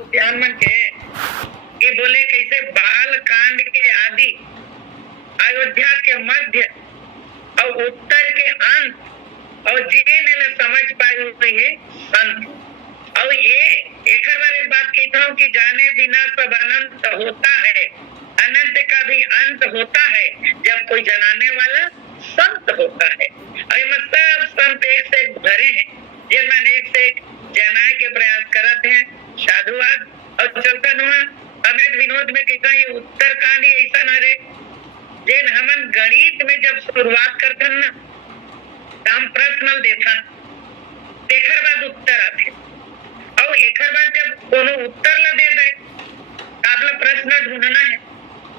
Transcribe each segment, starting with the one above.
ध्यान मन के ये बोले कैसे बाल कांड के आदि, अयोध्या के मध्य और उत्तर के अंत और जिन्हें समझ पाए हुए है संत। और ये एक बार एक बात कहता हूँ कि जाने बिना सब अनंत होता है, अनंत का भी अंत होता है जब कोई जनाने वाला संत होता है। और ये सब संत एक से एक भरे हैं, जिनमें एक से एक जनाए के प्रयास करते हैं। साधुवाद और चलता हुआ अमित विनोद में कहता ये उत्तरकांड ऐसा न रे, जिन हमन गणित में जब शुरुआत करते ना हम प्रश्न देथन, एकर बाद उत्तर आते और एकर बाद जब कोनो उत्तर न दे दे आपला प्रश्न ढूंढना है।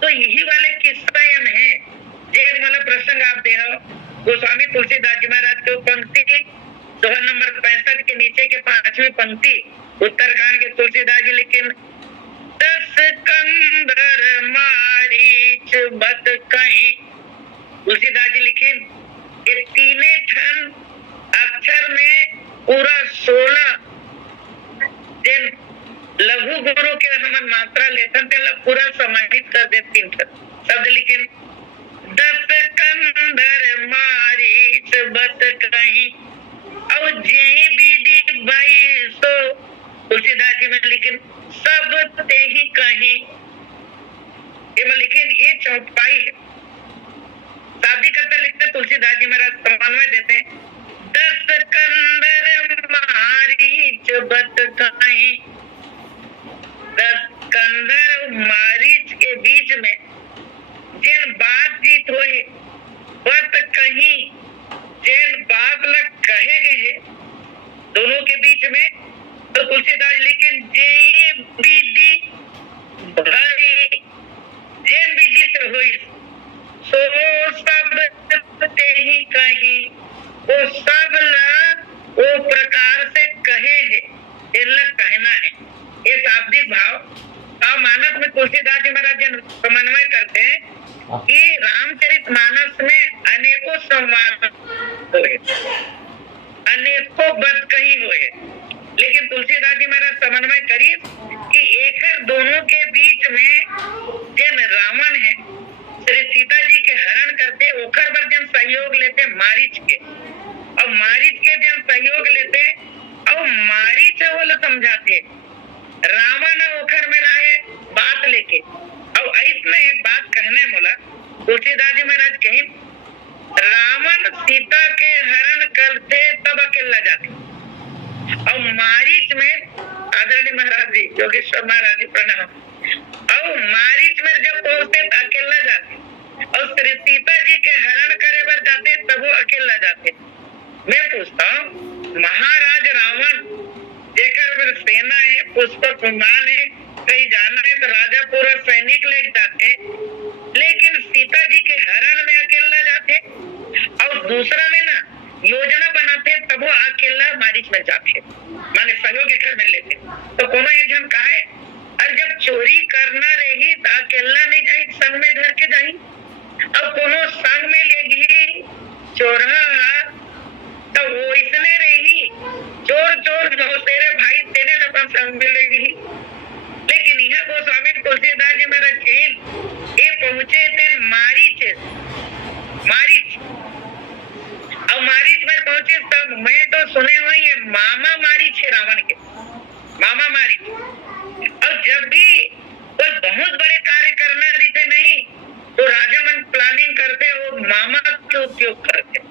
तो यही वाले किस्सा है जे वाला प्रसंग आप दे हो गोस्वामी तुलसीदास जी महाराज के पंक्ति की दोहा नंबर 65 के नीचे के 5वीं पंक्ति उत्तरकांड के तुलसीदास जी लेकिन 10 कंदर मारीच बत कहीं, तुलसीदास जी लिखे ये तीने ठन अक्षर में पूरा 16 दिन लघु गुरु के हम मात्रा लेथन तेला पूरा समाहित कर दे 3 ठन शब्द लिखे 10 कंदर मारीच बत कहीं और जे विधि भाई सो, तुलसीदास जी में लिखे सब ते ही कहीं, ये लेकिन ये चौपाई है। शादी करते लिखते तुलसीदास जी महाराज समन्वय देते हैं 10 कंदर मारीच बत कहीं, 10 कंदर मारीच के बीच में जिन बातचीत हुई बत कहीं, जिन बात लग कहे गए दोनों के बीच में, तो तुलसीदास लेकिन जे विधि भरी, जिन विधि से हुई सो सब ते ही कहीं, वो सब वो प्रकार से कहे है, इनला कहना है। ये शाब्दिक भाव और मानस में तुलसीदास जी महाराज समन्वय करते हैं कि रामचरितमानस में अनेकों संवाद हुए, अनेकों बद कही हुए, लेकिन तुलसीदास जी महाराज समन्वय करिए कि एक दोनों के बीच में जन रावण है श्री सीता जी के हरण करते ओखर पर जन सहयोग लेते मारीच के, और मारीच के जन सहयोग लेते और मारीच वो समझाते रावण ओखर में रहे बात लेके। और इसमें एक बात कहने बोला तुलसीदास जी महाराज कहीं रावण सीता के हरण करते तब अकेला जाते, और मारीच में आदरणीय महाराज जी योगेश्वर महाराज जी प्रणाम, और मारीच में जब पहुंचते अकेला जाते और श्री सीता जी के हरण करे बर जाते तब वो अकेला जाते। मैं पूछता हूँ महाराज रावण जेकर सेना है पुष्पक विमान है कहीं जाना है तो राजा पूरा सैनिक ले जाते, लेकिन सीता जी के हरण में अकेला जाते और दूसरा में ना योजना बनाते तब वो अकेला मारीच में जाते, माने सहयोग एक में लेते। तो कोनो एक जन कहा है और जब चोरी करना रही तो अकेला नहीं जाए संग में धर के जाई, और कोनो संग में लेगी चोरा तो वो इसने रही चोर चोर तेरे भाई तेरे न संग में लेगी। लेकिन यह गोस्वामी तुलसीदास जी में रखे ये पहुंचे थे मारीच, मारीच और मारीच में पहुंचे तब मैं तो सुने हुए ये मामा मारीच है रावण के, मामा मारीच। और जब भी कोई बहुत बड़े कार्य करना देते नहीं तो राजा मन प्लानिंग करते वो मामा का उपयोग करते।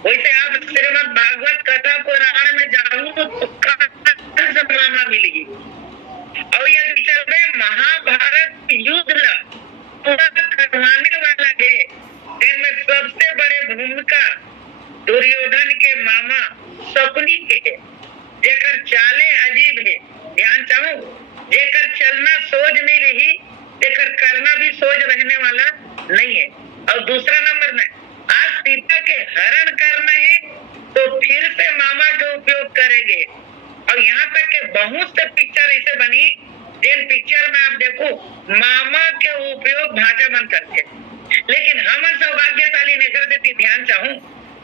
वैसे आप श्रीमद् भागवत कथा पुराण में जाऊं तो मामा मिलेगी, और यदि चल रहे महाभारत युद्ध पूरा करवाने वाला है जिनमें सबसे बड़े भूमिका दुर्योधन के मामा शकुनी के है, जेकर चाले अजीब है, ध्यान चाहो जेकर चलना सोच नहीं रही जेकर करना भी सोच रहने वाला नहीं है। और दूसरा नंबर में आज सीता के हरण करना है तो फिर से मामा का उपयोग करेंगे। और यहाँ तक के बहुत से पिक्चर ऐसे बनी जिन पिक्चर में आप देखो मामा के उपयोग भाषा मन करते, लेकिन हम सौभाग्यशाली नहीं करते। ध्यान चाहूँ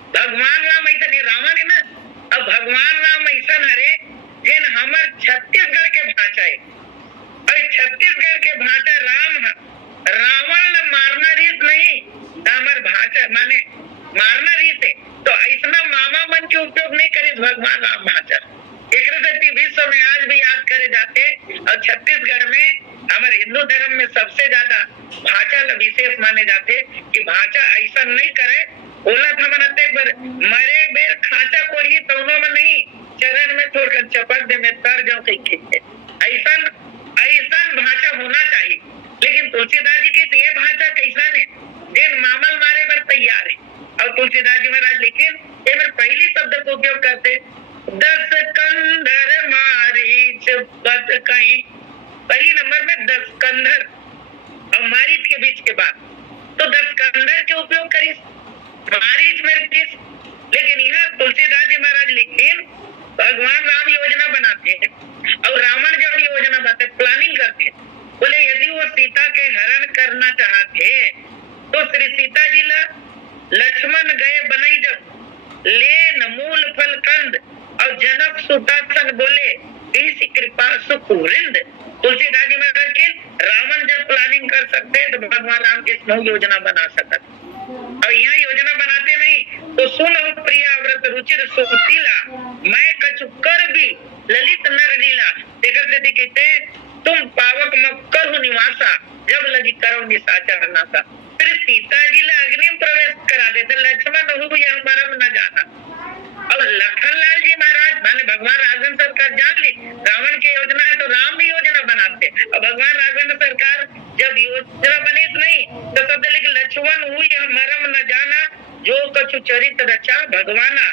भगवान राम ऐसा नहीं रावण है ना, अब भगवान राम ऐसा हरे जिन हमर छत्तीसगढ़ के भाषा है और छत्तीसगढ़ में हमारे हिंदू धर्म में सबसे ज्यादा भाषा विशेष माने जाते कि भाषा ऐसा नहीं करे बोला था मनते एक बार मरे बेर खाचा कोड़ी दोनों में नहीं चरण में थोड़ा चपक दे में तर जाओ कहीं ऐसा ऐसा भाषा होना चाहिए। लेकिन तुलसीदास जी की ये भाषा कैसा ने जिन मामल मारे पर तैयार है। और तुलसीदास जी महाराज लेकिन ये मेरे पहली शब्द को उपयोग करते 10 कंधर मारीच बत कहीं पहली नंबर में 10 कंधर और मारीच के बीच के बाद तो 10 कंधर के उपयोग करी मारीच में किस। लेकिन यहाँ तुलसीदास जी महाराज लेकिन भगवान राम योजना बनाते हैं और रावण जब योजना बनाते प्लानिंग करते बोले यदि वो सीता के हरण करना चाहते तो श्री सीता जी लक्ष्मण गए बनई जब लेन मूल फल कंद और जनक सुतासन बोले इसी कृपा सुख वृंद। तुलसीदास जी महाराज के रावण जब प्लानिंग कर सकते हैं तो भगवान राम की स्नो योजना बना सकते और यहाँ योजना बनाते नहीं तो सुन प्रिया व्रत रुचिर सुशीला मैं कछु कर भी ललित नर लीला देकर से कहते तुम पावक मक्कर हो निवासा जब लगी करो निशाचर नासा। फिर सीता जी ला अग्नि में प्रवेश करा देते लक्ष्मण हो यह मरम न जाना। और लखनलाल जी महाराज माने भगवान राघवेंद्र सरकार जान ली रावण की योजना है तो राम भी योजना बनाते और भगवान राघवेंद्र सरकार जब योजना बनी नहीं तो शब्द लिख लक्ष्मण हुई यह मरम न जाना जो कछु चरित रचा भगवाना।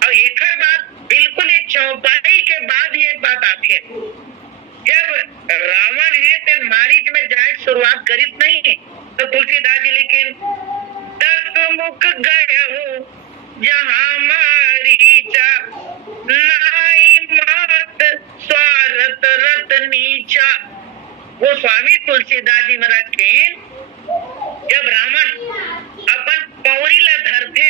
और एक बात बिल्कुल एक चौपाई के बाद ये बात आती है जब रावण है तो मारीच में जाए शुरुआत करित नहीं है तो तुलसीदास जी लेकिन 10 मुख गए हो जहाँ मारीचा नाई मात स्वार्थ रत नीचा। वो स्वामी तुलसीदास जी महाराज के जब रावण अपन पौरी ला धरते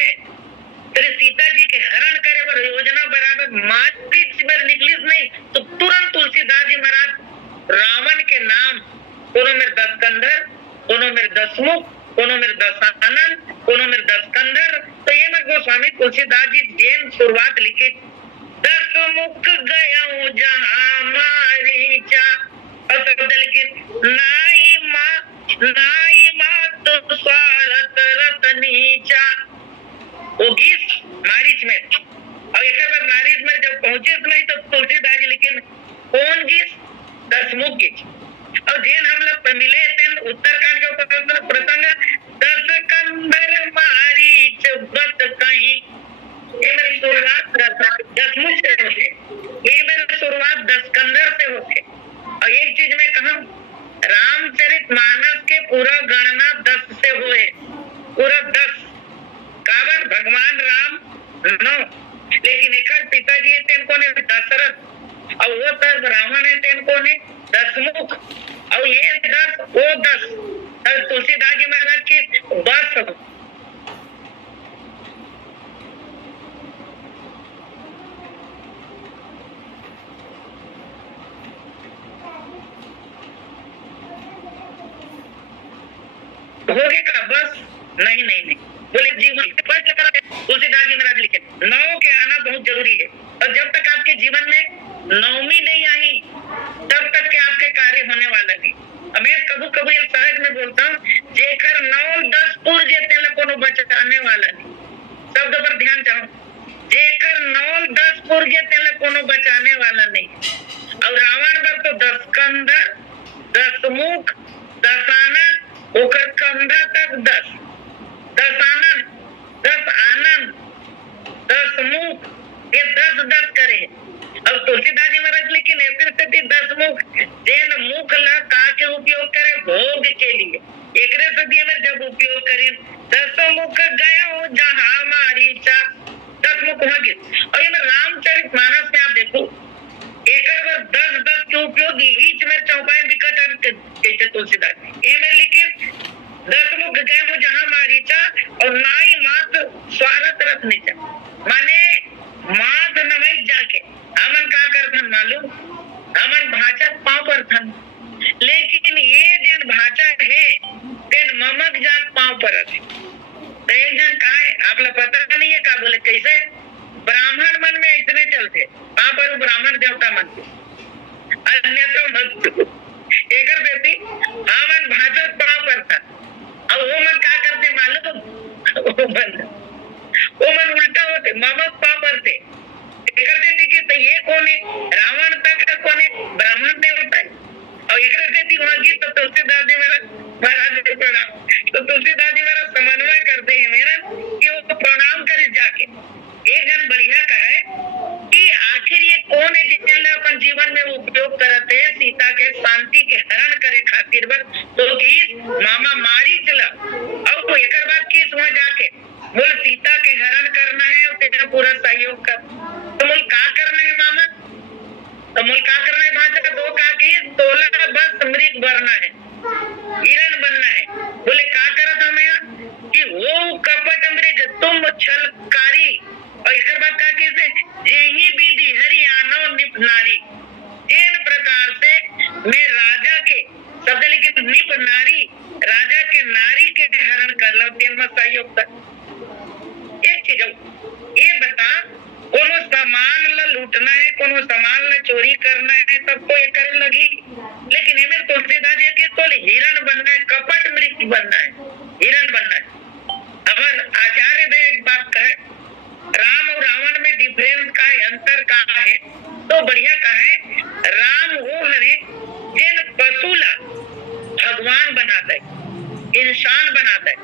तेरे सीता जी के हरण करे पर योजना बराबर मारीच में निकलिस नहीं तो तुरंत तुलसीदास जी महाराज रावण के नाम कोनो में 10 कंधर कोनो में 10 मुख कोनो में 10 आनंद कोनो में 10 कंधर। तो ये मैं गोस्वामी तुलसीदास जी जैन शुरुआत लिखे 10 मुख गया हूँ जहाँ मारीचा और शब्द लिखे नाई माँ तो स्वार्थ रत नीचा। वो गीत मारीच में और एक बार मारीच में जब पहुंचे नहीं तो तुलसीदास जी लेकिन कौन गीत 10 मुख गीत और जैन हम लोग मिले थे उत्तरकांड के ऊपर प्रसंग 10 कंधर मारीच बत कहीं ये मेरी शुरुआत 10 मुख से होते ये मेरी शुरुआत 10 कंधर से होते। और एक चीज में कहा रामचरित मानस के पूरा गणना 10 से हुए पूरा 10 काबर भगवान राम 9 लेकिन एक पिताजी है तेन को ने दशरथ और वो 10 रावण है तेन को ने 10 मुख और ये 10 वो 10 और तुलसीदास जी महाराज की बस होगे का बस नहीं नहीं नहीं बोले जीवन तुलसीदास जी महाराज लिखे 9 के आना बहुत जरूरी है और जब तक आपके जीवन में नवमी नहीं आई तब तक के आपके कार्य होने वाला नहीं। मैं कभी कभी सहज में बोलता हूँ जेकर 9-10 पुर जेते कोनो बचाने वाला नहीं शब्द पर ध्यान चाहो जेकर 9-10 पुर जेते कोनो बचाने वाला नहीं। और रावण पर तो 10 कंधर 10 मुख 10 आनंद ओकर कंधा तक 10 आनंद 10 मुख ये 10 करे। अब तुलसीदास जी महाराज लेकिन ऐसे 10 मुख जैन मुख ला का के उपयोग करे भोग के लिए एक में जब उपयोग करें 10 मुख गया हो जहाँ मारीचा 10 मुख हो गए। और ये रामचरित मानस में आप देखो एक बार 10 के उपयोग बीच में चौपाई विकट कहते तुलसीदास ये में लिखे 10 मुख गए हो जहाँ मारीचा और नाई मात स्वार्थ रत नीचा माने मात नवई जाके हमन का करथन मालूम हमन भाषा पाँव पर थन लेकिन ये जन भाषा है तेन ममक जात पाँव पर तो एक जन का है आप लोग पता नहीं है का बोले कैसे ब्राह्मण मन में इतने चलते पाँव पर ब्राह्मण देवता मन अन्य तो मत तू एकर देती हमन भाजत पड़ाव करता। अब वो मन का करते मालूम वो मन उल्टा होते ममत पाव करते एकर देती कि तो ये कौन है रावण तक कौन है ब्राह्मण देवता है। और एकर देती वहां गीत तो तुलसीदास जी महाराज जी प्रणाम तो तुलसीदास जी महाराज समन्वय करते हैं मेरा कि वो प्रणाम करे जाके एक जन बढ़िया का है कि आखिर ये कौन है जिसने अपन जीवन में उपयोग करते है सीता के शांति के हरण करे खातिर बस तो कि मामा मारी चला और तो एक बात की वहां जाके बोल सीता के हरण करना है और तेरा पूरा सहयोग कर तो बोल का करना है मामा तो बोल का करना है भाषा का दो का की तोला बस मृग बनना है हिरण बनना है। बोले का करत हमें यहाँ कि वो कपट मृग तुम छलकारी और एक बात का कैसे जेही विधि हरियाणा निप नारी इन प्रकार से मैं राजा के शब्द लिखित निप नारी राजा के नारी के हरण कर लो तीन में सहयोग कर। एक चीज ये बता कोनो सामान ला लूटना है कोनो सामान ला चोरी करना है सबको ये करे लगी लेकिन इनमें तुलसीदास जी के तो हिरण बनना है कपट मृग बनना है हिरण बनना है। अगर आचार्य दे एक बात कहे राम और रावण में डिफरेंस का है अंतर का है तो बढ़िया का है राम वो हरे जिन पशु ला भगवान बनाता है इंसान बनाता है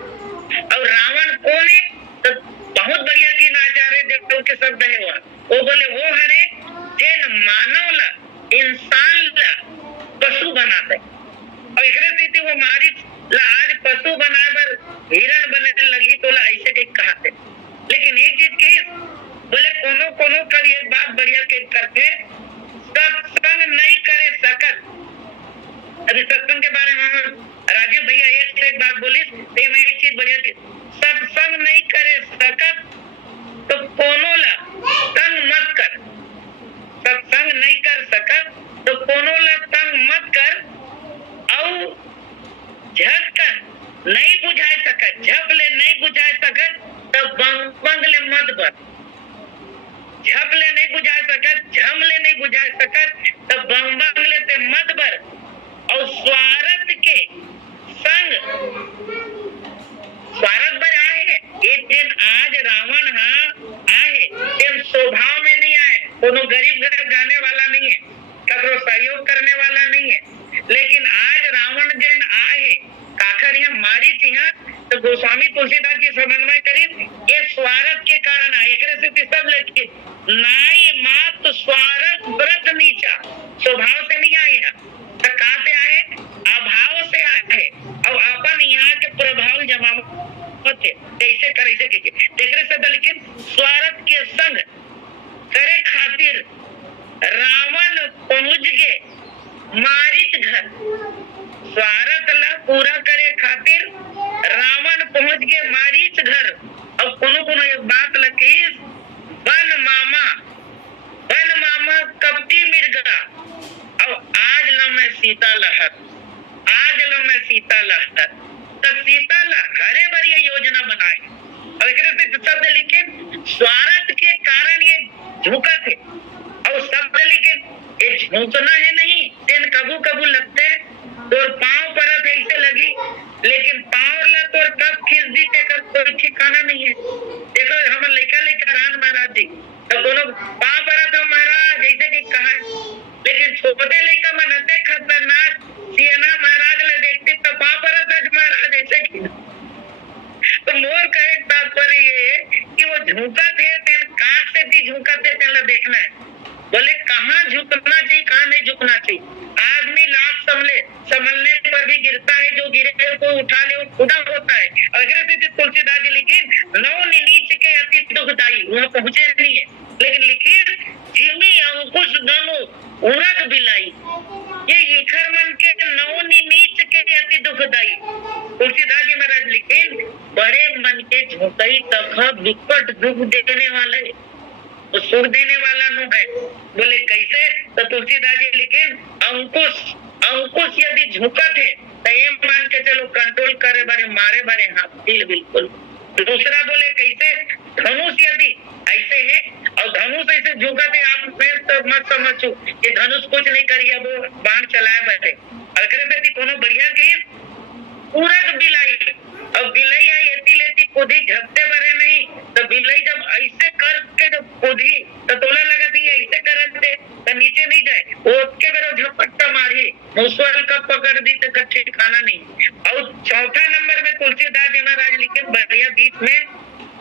और रावण कौन है तो बहुत बढ़िया की आचार्य देवताओं के शब्द है वो बोले वो हरे जिन मानव ला इंसान ला पशु बनाता है और एक रीति वो मारी ला आज पशु बनाए बर हिरण बने लगी तो ला ऐसे कहीं कहते। लेकिन एक चीज की बोले कोनो कोनो कर एक बात बढ़िया के करते सत्संग नहीं करे सकत। अभी सत्संग के बारे में राजीव भैया एक से एक बात बोली तो मैं एक चीज बढ़िया की सत्संग नहीं करे सकत तो कोनो ला तंग मत कर सत्संग नहीं कर सकत तो कोनो ला तंग मत कर और झटकर नहीं बुझा सकत झपले नहीं बुझा सकत तो बंगले मत बर झपले नहीं बुझा सकत झमले नहीं बुझा सकत तो बंगले पे मत बर और स्वार्थ के संग स्वार्थ बर आए एक दिन आज रावण आए दिन स्वभाव में नहीं आए कोनो गरीब घर जाने वाला नहीं है ककरो सहयोग करने वाला नहीं है लेकिन आज रावण जिन आए काकर यहाँ मारी थी तो गोस्वामी तुलसीदास जी समन्वय करी ये स्वार्थ के कारण आए एक सब लिखित नाई मात स्वार्थ व्रत नीचा स्वभाव से नहीं आए तो कहाँ से आए अभाव से आए और अपन यहाँ के प्रभाव जमा कैसे करे देख रहे लेकिन स्वार्थ के संग करे खातिर रावण पहुंच गए मारित घर स्वार्थ ला पूरा करे खातिर रावण पहुंच गए मारीच घर। और कोनो कोनो एक बात लगी वन मामा कपटी मिर्गा और आज लो मैं सीता लहर आज लो मैं सीता लहर तो सीता ला हरे भरी योजना बनाए और एक शब्द लिखे स्वार्थ के कारण ये झुका थे और शब्द लिखे ये झुकना है नहीं तेन कबू कबू लगते तो पांव पर ऐसे लगी लेकिन पांव ला तो कब खींच दी कर कोई ठिकाना नहीं है। देखो हम लड़का रान महाराज जी तो दोनों पांव पर तो महाराज जैसे कि कहा लेकिन छोटे लड़का मनते खतरनाक सियाना महाराज ले देखते तो पांव पर महाराज ऐसे की तो मोर का एक तात्पर्य ये कि वो झुका थे तेन काट से भी झुका थे तेन देखना है बोले कहाँ झुकना चाहिए कहाँ नहीं झुकना चाहिए। आदमी लाख संभलने पर भी गिरता है जो गिरे को उठा ले वो खुदा होता है। अगर तुलसीदास जी लिखी नौ नीच के अति दुखदाई वहाँ पहुंचे नहीं है लेकिन लिखी जिमी अंकुश गनु उड़क बिलाई ये इखर मन के नौ नीच के अति दुखदाई तुलसीदास जी महाराज लिखे बड़े मन के झोंकई तक विकट दुख देने वाले तो सुख देने वाला नु है। बोले कैसे तो तुलसीदास जी लिखे अंकुश यदि झुका थे तो ये मान के चलो कंट्रोल करे बारे मारे बारे हाथ दिल बिल्कुल। दूसरा बोले कैसे धनुष यदि ऐसे है और धनुष ऐसे झुका थे आप तो मत समझो कि धनुष कुछ नहीं करिए, वो बाण चलाए बैठे। अगर कोनो बढ़िया की पूरा बिलाई और बिलाई है एती लेती कूदी झपटे भरे नहीं, तो बिलाई जब ऐसे करके जब कूदी तो तोला लगा दी ऐसे करते तो नीचे नहीं जाए, वो उसके बेरो झपट्टा मारी मुसवाल का पकड़ दी तो कच्चे खाना नहीं। और चौथा नंबर में तुलसीदास जी महाराज लिखे बढ़िया बीच में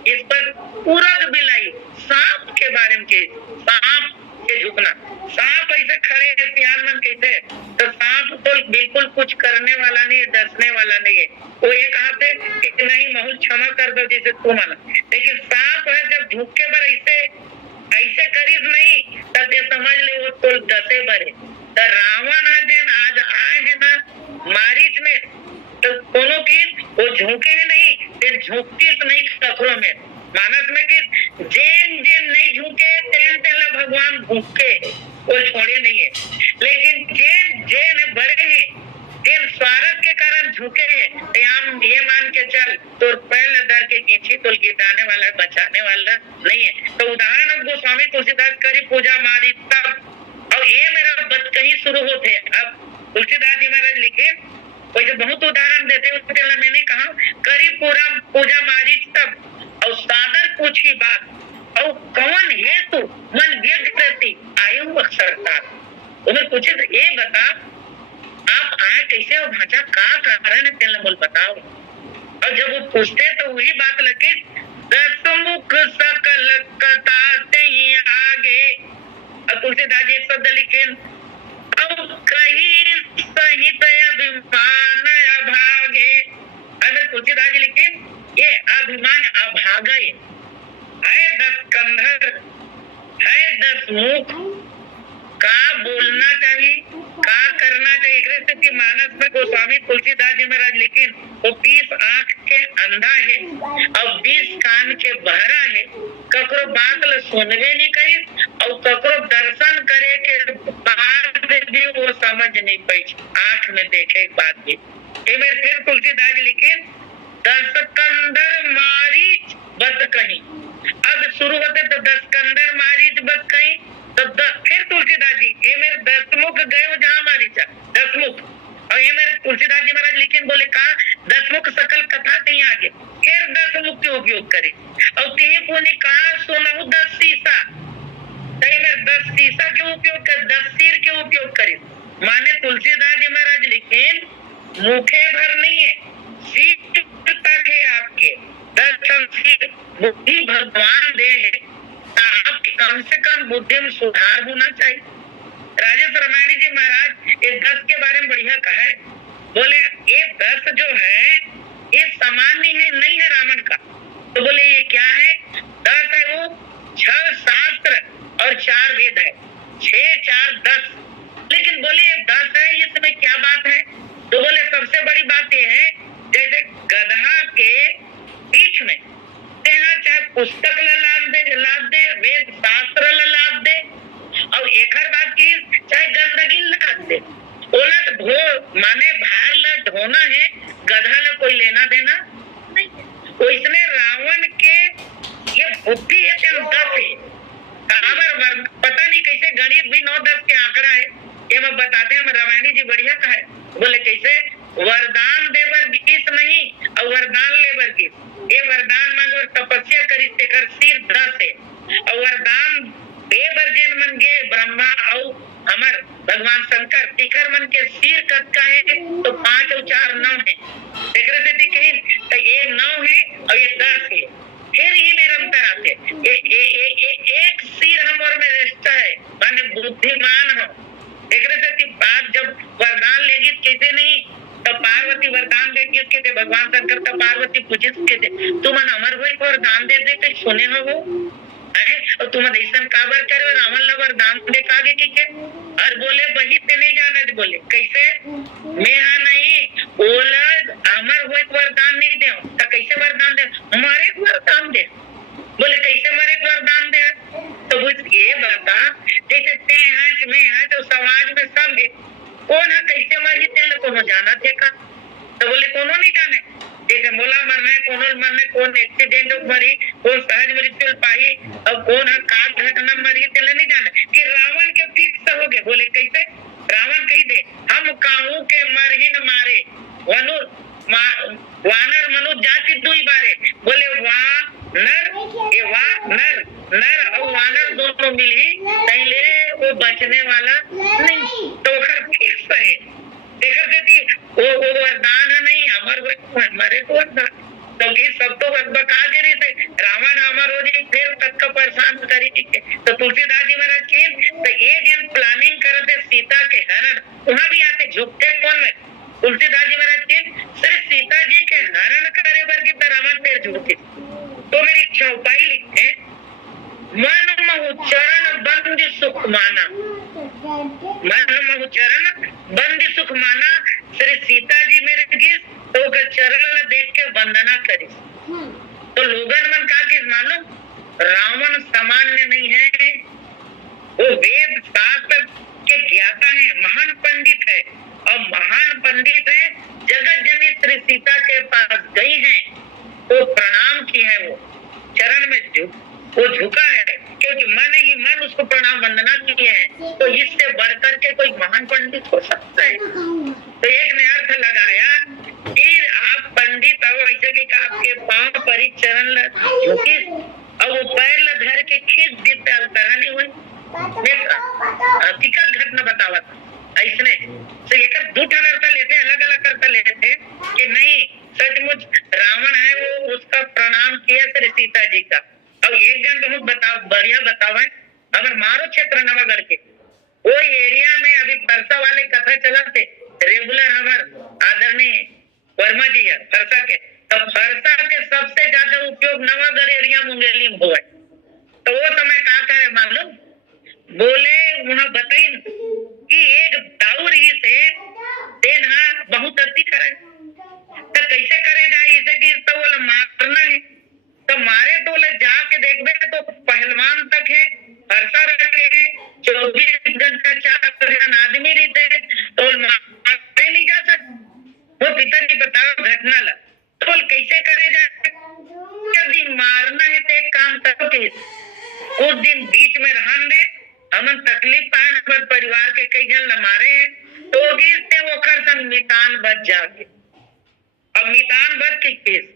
इस पर पूरा बिलाई सांप के बारे में, सांप के झुकना, सांप ऐसे खड़े है सियान मन कहते, तो सांप तो बिल्कुल कुछ करने वाला नहीं है, डसने वाला नहीं है। वो ये कहते कि नहीं महूल क्षमा कर दो जैसे तू माना, लेकिन सांप है जब झुक के बर ऐसे ऐसे करीब नहीं तब ये समझ ले वो तो डसे बरे। तो रावण आज आए है ना मारीच में, तो कोनो की वो झुके ही नहीं, फिर झुकती नहीं कखरों में मानस में कि जेन जेन नहीं झुके तेन तेन भगवान भूखे वो छोड़े नहीं है, लेकिन जेन जेन बड़े हैं जेन स्वार्थ के कारण झुके हैं हम ये मान के चल तो पहले दर के खींची तो गिटाने वाला बचाने वाला नहीं है। तो उदाहरण गोस्वामी तुलसीदास करी पूजा मारी तब, और ये मेरा बत कहीं शुरू होते। अब तुलसीदास जी महाराज लिखे वैसे बहुत उदाहरण देते, उसके लिए मैंने कहा करी पूरा पूजा मारी तब और सादर पूछी बात और कौन हेतु मन व्यक्त करती आयु अक्षरता। उन्हें पूछे तो ये बता आप आए कैसे और भाषा का कारण है तेल बोल बताओ। और जब वो पूछते तो वही बात लगे दसमुख सकल कथाते ही आगे। और तुलसीदास जी एक शब्द लिखे अब कहीं सहित अभिमान अभागे। अगर तुलसीदास जी लिखे ये अभिमान अभागे है 10 कंधर है 10 मुख, का बोलना चाहिए का करना चाहिए। स्थिति मानस में गोस्वामी तुलसीदास जी महाराज लेकिन वो 20 आंख के अंधा है और 20 कान के बहरा है, ककरो बात ल सुनवे नहीं करी और ककरो दर्शन करे के बाद भी वो समझ नहीं पाई, आंख में देखे बात भी। मेरे फिर तुलसीदास जी लिखे 10 कंधर मारीच बत कहीं। अब शुरू होते तो 10 कंधर मारीच बत कहीं, तो फिर तुलसीदास जी ये मेरे 10 मुख गए जहाँ मारी चा 10 मुख। और ये मेरे तुलसीदास जी महाराज लिखिन बोले कहा 10 मुख सकल कथा कहीं आगे फिर 10 मुख के उपयोग करे। और तिही पुनि कहा सुनहु 10 सीसा, तो ये मेरे 10 सीसा के उपयोग कर 10 सिर के उपयोग करे। माने तुलसीदास जी महाराज लिखिन मुखे भर नहीं है सिर तक है आपके 10 सिर बुद्धि भगवान दे है, आपके कम से कम बुद्धि में सुधार होना चाहिए। राजेश रामायणी जी महाराज ये 10 के बारे में बढ़िया कहा है, बोले ये 10 जो है ये सामान्य है नहीं है रावण का। तो बोले ये क्या है 10 है वो 6 शास्त्र और 4 वेद है, 6 4 10। लेकिन बोले ये 10 है इसमें क्या बात है, तो बोले सबसे बड़ी बात ये है जैसे गधा के बीच में चाहे पुस्तक लाद दे वेद शास्त्र लाद दे और एक बात की चाहे गंदगी लाद दे, ओला धो माने भार ला धोना है, गधा ला कोई लेना देना नहीं। तो इसने रावण के ये बुद्धि है 10 है, पता नहीं कैसे गणित भी 9-10 के आंकड़ा है, ये मैं बताते हैं रामायणी जी बढ़िया का है। बोले कैसे वरदान देवर गीस नहीं और वरदान लेवर गीस, ये वरदान मांगो तपस्या करी तेकर सिर 10 है और वरदान देवर जिन मन गे ब्रह्मा और हमर भगवान शंकर तिकर मन के सिर कद का है तो 5 और 4 9 है। तो ये 9 है और ये 10 है, फिर ही मेरे अंतर आते एक सिर हम और में रिश्ता है माने बुद्धिमान हो। बात जब वरदान लेगी कहते नहीं तो पार्वती वरदान देगी उसके थे भगवान शंकर तो पार्वती पूछे के थे तुम अमर हुई वरदान दे दे सुने हो वो है और तुम ऐसा काबर करे रावण ला वरदान दे कागे के और बोले वही ते नहीं जाने बोले कैसे मैं नहीं बोला अमर हुई वरदान नहीं दे तो कैसे वरदान दे हमारे वरदान दे, बोले कैसे हमारे वरदान दे। तो वो ये बता जैसे ते हैं मैं है तो समाज में सब है कौन है कैसे मरी तेल को जाना थे का तो बोले कोनो नहीं जाने, जैसे मोला मरना है, कोनो मरना है, कौन एक्सीडेंट मरी, कौन सहज मृत्यु पाई और कौन का घटना मरी, तेल नहीं जाने कि रावण के फिक्स हो गए। बोले कैसे? रावण कही दे हम काहू के मर ही न मारे, वानर मनुष्य जाति दुई बारे। बोले वाह नर, ये वाह नर, नर और वानर दोनों मिली पहले वो बचने वाला नहीं, तो फिक्स है। देखकर कहती वो वरदान है नहीं अमर मरे को तो सब तो बका के रहे थे, रावण अमर हो जाए फिर तक का परेशान करी। तो तुलसीदास जी महाराज की तो ये दिन प्लानिंग करते सीता के हरण, वहां भी आते झुकते कौन में तुलसीदास जी महाराज की सिर्फ सीता जी के हरण करे बर की रावण फिर झुकते। तो मेरी चौपाई लिखते मन महु चरण बंद सुख माना, मन महु चरण बंद सुख माना। श्री सीता जी मेरे की तो चरण देख के वंदना करी। तो लोगन मन का कि मालूम रावण सामान्य नहीं है, वो वेद शास्त्र के ज्ञाता है, महान पंडित है और महान पंडित है। जगत जननी श्री सीता के पास गई है, वो प्रणाम की है, वो चरण में वो झुका है क्योंकि मन ही मन उसको प्रणाम वंदना की है। तो इससे बढ़कर के कोई महान पंडित हो सकता है? तो एक ने अर्थ लगाया कि आप पंडित हो ऐसे कि आपके पांव पर ही चरण झुकी और वो पैर ल धर के खींच देते अलतरा नहीं हुए। हकीकत घटना बतावा ऐसने तो एक दूठा अर्थ लेते अलग अलग अर्थ लेते कि नहीं सचमुच रावण है वो उसका प्रणाम किया श्री सीता जी का। अब एक जन बहुत बढ़िया बतावा अगर मारो क्षेत्र नवागढ़ के वो एरिया में अभी फरसा वाले कथा चलाते रेगुलर हमार आदरणीय वर्मा जी है फरसा के, तब फरसा के सबसे ज्यादा उपयोग नवागढ़ एरिया मुंगेली में हुआ। तो वो समय क्या करे मालूम? बोले वहां बताई कि एक दाऊर ही से देन बहुत अति करे तो कैसे करे जाए इसे कि तो बोले मारना है तो मारे तो बोले जाके देखबे तो पहलवान तक है, फरसा रखे है, 24 घंटा 4 जन आदमी रहते हैं तो मारे नहीं जा सकते। वो पिताजी बताओ घटना ला तो बोल कैसे करे जाए? यदि मारना है तो एक काम करो कि कुछ दिन बीच में रहन दे, हमन तकलीफ पाए पर परिवार के कई जन न मारे हैं तो गिरते वो कर संग मितान बच जाके। अब मितान बच के केस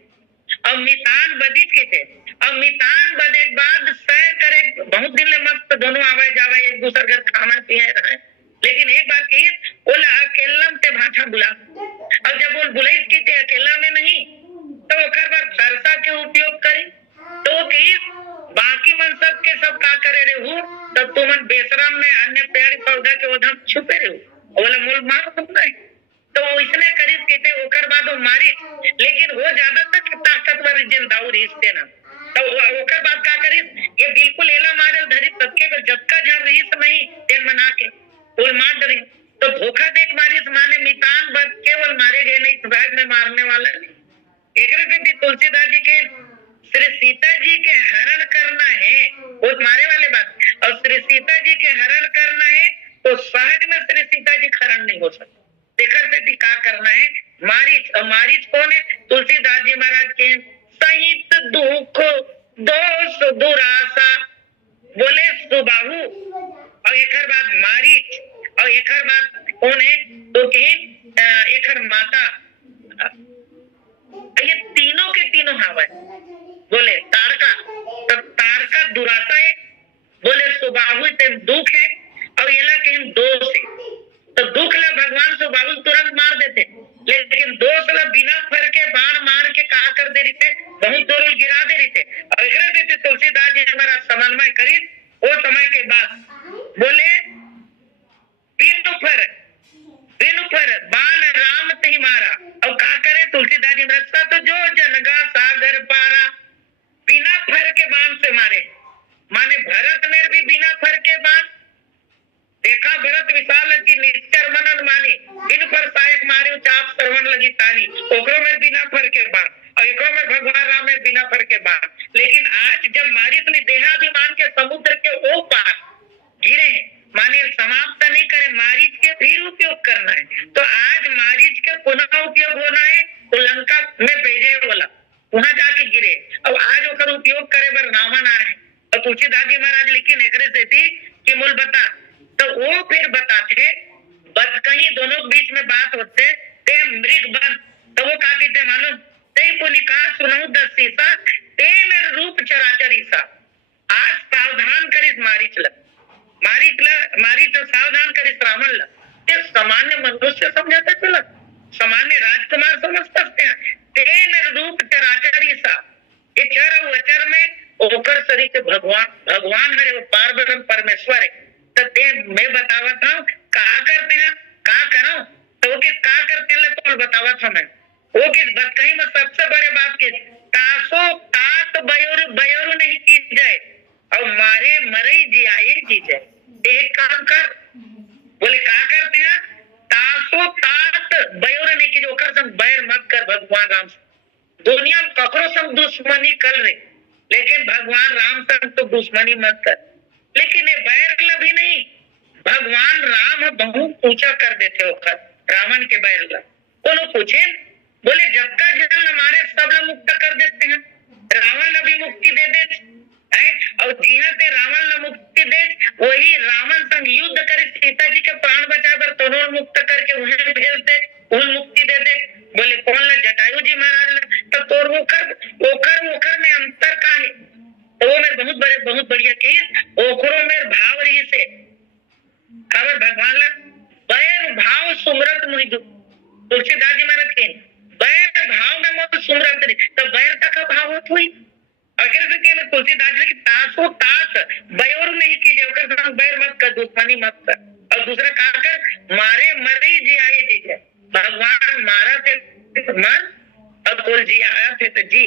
अब मितान बदित के थे, अब मितान बदे बाद सह करे बहुत दिन ले मस्त दोनों आवे जावे एक दूसरे घर खाना पिए रहे। लेकिन एक बात की बोला अकेला ते भाषा बुला, अब जब बोल बुलाई की थे अकेला में नहीं तो ओकर बाद फरसा के उपयोग करी तो की बाकी मन सब के सब का करे रहू तब तुमन बेशरम में अन्य पेड़ पौधा के उधम छुपे रहू बोला मूल मार नहीं तो इसने करीब के थे ओकर बाद वो मारी। लेकिन वो ज्यादा तक ताकतवर जन दाऊर इसते ना तो ओकर बाद का करी ये बिल्कुल एला मारल धरी सबके को जबका जन रही नहीं तेल बना के बोल मार डरी तो धोखा देख मारी माने मितान बद केवल मारे गए नहीं सुभाग में मारने वाला नहीं। एक तुलसीदास जी के श्री सीता जी के हरण करना है वो मारे वाले बात और श्री सीता जी के हरण करना है तो सहज में श्री सीता जी हरण नहीं हो सकता। देखकर से क्या करना है मारीच और मारीच कौन है? तुलसीदास जी महाराज के सहित दुख दोष दुराशा बोले सुबाहु और एक बाद मारीच और एक बात कौन है तो एक माता ये तीनों के तीनों हवा बोले तारका तब तारका दुराशा है बोले सुबाहु दुख है और ये के दोष है। तो दुख ला भगवान सुबाहु तुरंत मार देते लेकिन दोष ला बिना फर के बाण मार के कहा कर दे रही थे बहुत दूर गिरा दे रही थे। और एक तुलसीदास जी हमारा समन्वय करी वो समय के बाद बोले बिनुफर बाण राम ते मारा और कहा करे तुलसीदास जी महाराज तो जो जनगा सागर पारा बिना फर के बाण से मारे माने भरत ने भी बिना फर के बाण देखा भरत विशाल की निश्चर मनन मानी इन पर सहायक मारे चाप श्रवण लगी तानी ओकरो में बिना फर के बाण और एकरो में भगवान राम में बिना फर के बाण। लेकिन आज जब मारित ने देहाभिमान के समुद्र के ओ पार गिरे माने समाप्त नहीं करे मारी मारीच के फिर उपयोग करना है। तो आज मारीच के पुनः उपयोग होना है तो लंका में भेजे बोला, वहां जाके गिरे। अब आज ओकर उपयोग करे बर रावण आए और तुलसीदास जी महाराज लिखी एकरे से थी कि मूल बता, तो वो फिर बताते बस कहीं दोनों के बीच में बात होते ते मृग बन, तो वो का कहते मालूम, ते पुलिका सुनऊ दस सीसा तेन रूप चराचर ईसा। आज सावधान करिस मारीच ला, मारीच सावधान करिस रावण ला। ते सामान्य मनुष्य समझता चला, सामान्य राजकुमार समझता हैं। तेन रूप चराचर ईसा, ये चर और अचर में ओकर शरीर के भगवान हरे वो पारब्रह्म परमेश्वर है। तो ते मैं बतावत हूँ का करते हैं, का करो तो वो का करते हैं तो बतावत हूँ मैं। वो किस बात कहीं में सबसे बड़े बात के तासो तात बयोरु नहीं की जाए और मारे मरे जी आए जी जाए। एक काम कर, बोले का करते हैं, तासो तात बयोरु नहीं की, ओकर संग बैर मत कर भगवान राम से। दुनिया में ककरो संग दुश्मनी कर रहे, लेकिन भगवान राम संग तो दुश्मनी मत कर। लेकिन ये बैर ला भी नहीं, भगवान राम बहुत ऊंचा कर देते होकर रावण के बैर ला। कोनो पूछे, बोले जब का जन हमारे सब ला मुक्त कर देते हैं, रावण ला भी मुक्ति दे दे है। और जिहा से रावण ला मुक्ति दे, वही रावण संग युद्ध करे सीता जी के प्राण बचा कर दोनों मुक्त करके उन्हें भेज दे, उन मुक्ति दे दे। बोले कौन ला, जटायु जी महाराज ला। तो तोर ओकर में अंतर का है, तो वो में बहुत बढ़िया केस ओकरो में भाव रही से खबर भगवान ला बैर भाव सुमरत मुनि तुलसीदास जी महाराज के बैर भाव में मोर सुमरत रही। तो बैर तक का भाव होत हुई अगर से के तुलसीदास जी की तासो तात बयोर नहीं कीजिए, ओकर संग बैर मत कर, दुश्मनी मत कर। और दूसरा का कर, मारे मरे जी आए जी जाए। भगवान मारा थे मर और कुल जी आया थे तो जी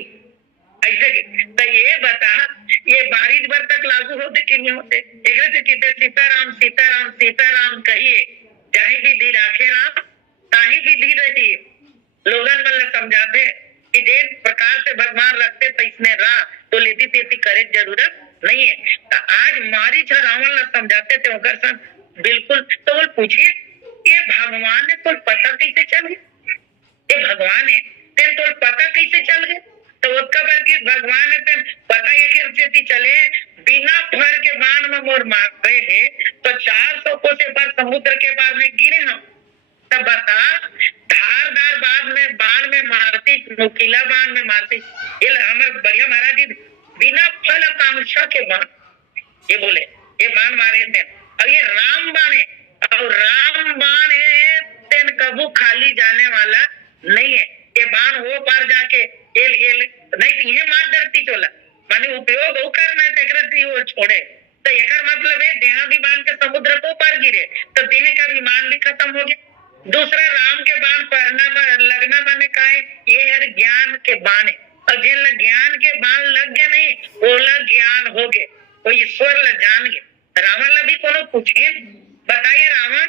ऐसे के। तो ये बता ये बारिश भर तक लागू होते कि नहीं होते। एक से कहते सीताराम सीताराम सीताराम कहिए, जाहि विधि राखे राम ताही विधि रही। लोगन मन समझाते कि जिस प्रकार से भगवान रखते तो इसने राह तो लेती तेती करे जरूरत नहीं है। तो आज मारीच रावण ला समझाते थे ओकर संग बिल्कुल। तो वो पूछिए ये भगवान है तो पता कैसे चल गए, ये भगवान है तेन तो पता कैसे चल गए। तो उसका बल्कि भगवान है तेन पता ये कैसे चले, बिना फर के बाण में मोर मारे है तो 400 कोस पर समुद्र के पार में गिरे हम। तब बता धारदार बाण में मारती, नुकीला बाण में मारती, ये हमारे बढ़िया महाराज जी बिना फल आकांक्षा के बाण, ये बोले ये बाण मारे थे। और ये राम बाण है, और राम बाण है तेन कबू खाली जाने वाला नहीं है। ये बाण हो पार जाके नहीं ये मार डरती चोला माने उपयोग वो करना है वो छोड़े। तो एक मतलब है देहा भी बाण के समुद्र को पार गिरे तो देह का विमान भी खत्म हो गया। दूसरा राम के बाण पढ़ना लगना माने का है, ये है ज्ञान के बाण है। और जिन ज्ञान के बाण लग गए नहीं वो ज्ञान हो गए, वो ईश्वर ला जान गए। रावण ला भी कोनो पूछे बताइए रावण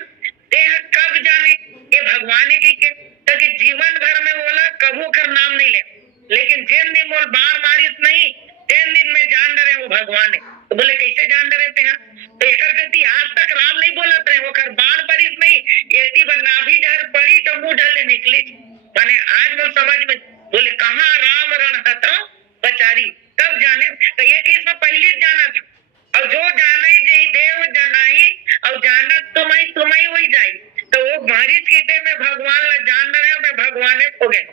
देह कब जाने, ये भगवान ही के ताकि जीवन भर में बोला कबू कर नाम नहीं ले, लेकिन जिन दिन बोल बाण मारिस नहीं तीन दिन में जान डरे वो भगवान है। तो बोले कैसे जान डरे थे हैं? तो एक आज तक राम नहीं बोलत रहे, वो कर बाण परिस नहीं एती बना भी डर पड़ी तो मुंह ढले निकली। माने आज वो समझ में बोले कहाँ राम रण हता बचारी तब जाने। तो ये केस में पहले जाना था, और जो जाना ही जही देव जनाई और जाना तुम्हें वही जाई। तो वो मारिच कीते में भगवान ला जान रहे मैं भगवान हो गए।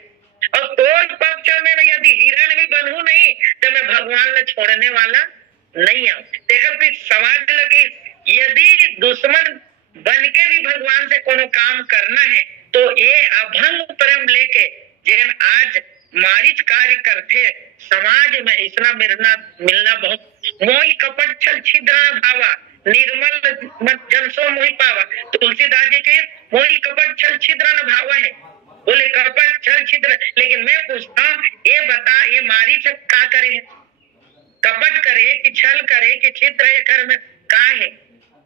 और तोर पक्ष में यदि हिरण भी बनू नहीं तो मैं भगवान ला छोड़ने वाला नहीं हूँ। देखो फिर समाज लगी यदि दुश्मन बन के भी भगवान से कोनो काम करना है तो ये अभंग प्रेम लेके जिन आज मारिच कार्य करते समाज में इतना मिलना बहुत मोहि कपट छल छिद्र भावा निर्मल जनसो मोहि पावा। तुलसीदास जी के मोहि कपट छल छिद्र न भावा है, बोले कपट छल छिद्र। लेकिन मैं पूछता हूँ ये बता ये मारिच का करे, कपट करे कि छल करे कि छिद्र कर में का है।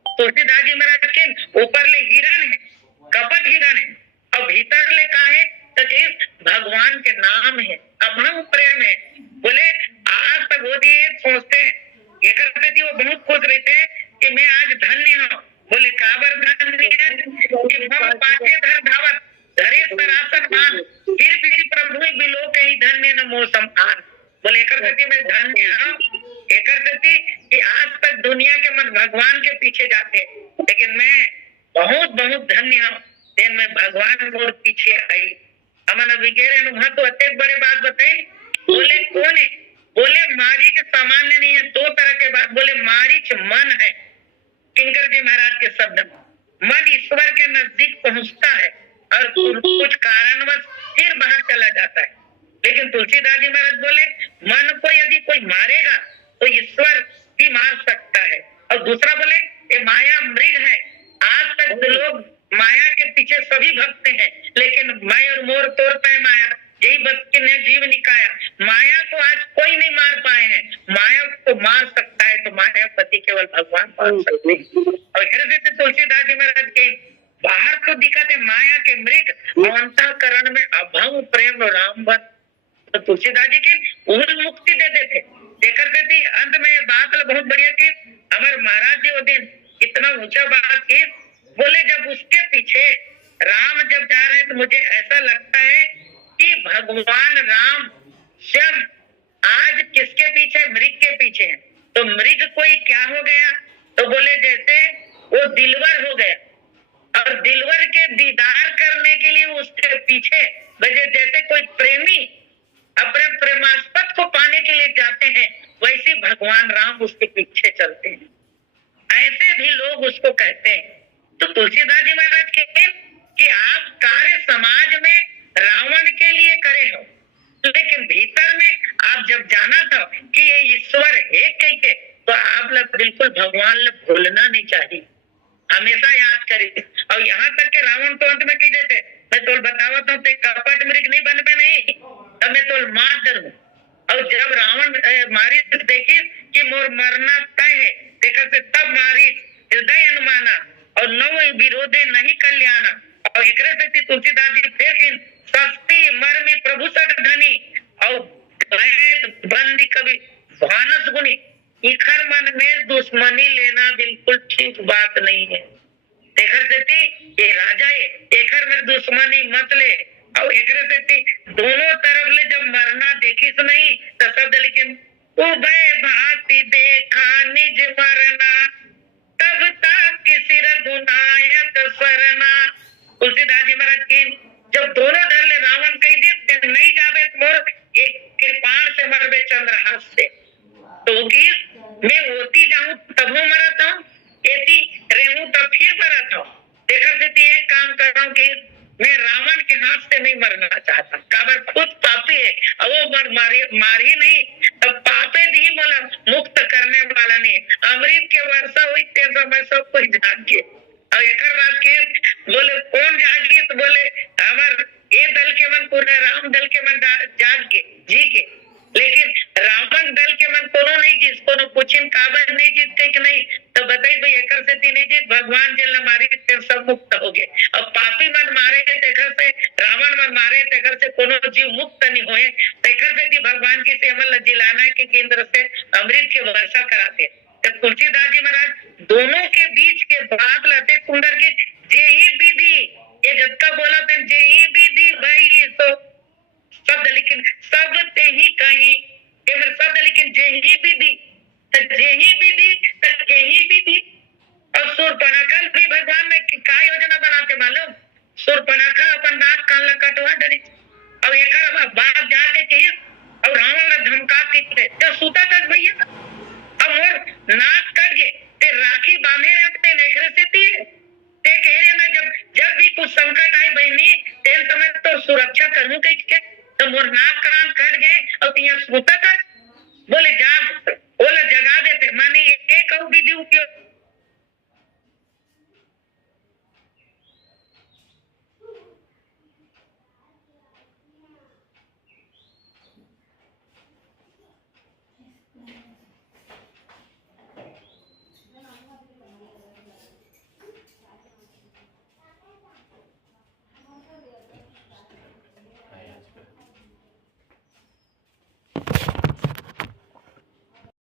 तुलसीदास जी महाराज के ऊपर ले हिरण है, कपट हिरण है, और भीतर ले का है तो भगवान के नाम है, अभंग प्रेम है। बोले आज तक वो सोचते हैं वो बहुत खुश रहते हैं कि मैं आज धन्य हूँ। बोले काबर धन्य है, कि हम पाछे धर धावत धरे सरासन मान फिर प्रभु बिलो के ही धन्य न मोह सम्मान। बोले एकर गति में धन्य हूँ, एकर गति कि आज तक दुनिया के मन भगवान के पीछे जाते, लेकिन मैं बहुत बहुत धन्य हूँ तेन में भगवान मोर पीछे आई। अमन विगेरे महत्व अत्यंत बड़े बात बताई। बोले कौन है? बोले मारीच सामान्य नहीं है, दो तरह के बात। बोले मारीच मन है, किंकर जी महाराज के शब्द, मन ईश्वर के नजदीक पहुंचता है और कुछ कारणवश फिर बाहर चला जाता है। लेकिन तुलसीदास जी महाराज बोले मन को यदि कोई मारेगा तो ईश्वर भी मार सकता है। और दूसरा बोले ये माया मृग है। आज तक लोग माया के पीछे सभी भगते हैं, लेकिन मैं और मोर तोड़ता है माया, यही बस ने जीव निकाया। माया को आज कोई नहीं मार पाए हैं, माया को मार सकता है तो मायापति केवल भगवान मार सकते हैं। और फिर तुलसीदास जी महाराज के बाहर तो दिखाते माया के मृग, अंतःकरण में अभंग प्रेम राम भक्त। तो तुलसीदास जी की उन्हें मुक्ति दे देते देकर देती। अंत में ये बात बहुत बढ़िया की अमर महाराज जी वो दिन इतना ऊंचा बात की। बोले जब उसके पीछे राम जब जा रहे हैं तो मुझे ऐसा लगता है कि भगवान राम स्वयं आज किसके पीछे? मृग के पीछे है। तो मृग कोई क्या हो गया? तो बोले जैसे वो दिलवर हो गया, और दिलवर के दीदार करने के लिए उसके पीछे जैसे कोई प्रेमी अपने प्रेमास्पद को पाने के लिए जाते हैं, वैसे भगवान राम उसके पीछे चलते हैं। ऐसे भी लोग उसको कहते हैं। तो तुलसीदास जी महाराज कहते हैं कि आप कार्य समाज में रावण के लिए करे हो, लेकिन भीतर में आप जब जाना था कि ये ईश्वर है कहते, तो आप लोग बिल्कुल भगवान लोग भूलना नहीं चाहिए, हमेशा याद करिए। और यहाँ तक के रावण तो अंत में कह देते मैं तो बतावत हूँ कपट मृग नहीं बन पे नहीं, तब मैं तो मार डरू। और जब रावण मारी देखी कि मोर मरना तय है, देखा से तब मारी हृदय अनुमाना और नव विरोधे नहीं कल्याणा। और एक तुलसीदास जी फिर सस्ती मर्मी प्रभु सठ धनी और बंदी कवि भानस गुनी, इखर मन में दुश्मनी लेना बिल्कुल ठीक बात नहीं है। देखर देती ये राजा है, एकर में दुश्मनी मत ले। और एकरे देती दोनों तरफ ले जब मरना देखी तो नहीं तो शब्द लेकिन उभय भांति देखा निज मरना, तब तक किसी रघुनायक सरना। तुलसीदास जी महाराज की जब दोनों डर ले रावण कही दी नहीं जावे मोर एक कृपाण से मरबे चंद्रहास से, तो मैं होती जाऊं तब वो मरत हूँ, एती रहूं तब फिर मरत हूँ। देखकर देती एक काम कर रहा हूँ कि मैं रावण के हाथ से नहीं मरना चाहता, काबर खुद पापी है और वो मारी नहीं, तब पापे दी बोला मुक्त करने वाला नहीं। अमृत के वर्षा हुई ते समय सब कोई जाग गए। और एक बात की बोले कौन जाग गए? तो बोले हमार ये दल के मन पूरे राम दल के मन जाग गए जी के, लेकिन रावण दल के मन कोनो नहीं जिस कोनो पूछिन काबर नहीं जीत के नहीं, तो बताई भाई एकर से तीन जीत भगवान जल मारी सब मुक्त हो गए। और पापी मन मारे तेकर से रावण मन मारे तेकर से कोनो जीव मुक्त नहीं होए, तेकर से भगवान की से अमल जिलाना के केंद्र से अमृत के वर्षा कराते। तो तुलसीदास जी महाराज दोनों के बीच के बात लाते कुंडर की जे ही विधि ये जब का बोला था जे ही विधि भाई तो शब्द, लेकिन सब ते ही कहीं शब्द, लेकिन जे ही विधि जे ही विधि के ही विधि। और सूर्पणखा भी भगवान ने क्या योजना बनाते मालूम? सूर्पणखा अपन नाक कान ला कटवा डरी और एक बात जाके कही और रावण ने धमका के तो सूता तक भैया अब मोर नाक कट गए ते राखी बांधे रहते नेखरे से ते कह रहे ना जब भी कुछ संकट आई बहनी तेल समय तो सुरक्षा करूं कह के तो मोर नाक कान कट गए और तिया सूता तक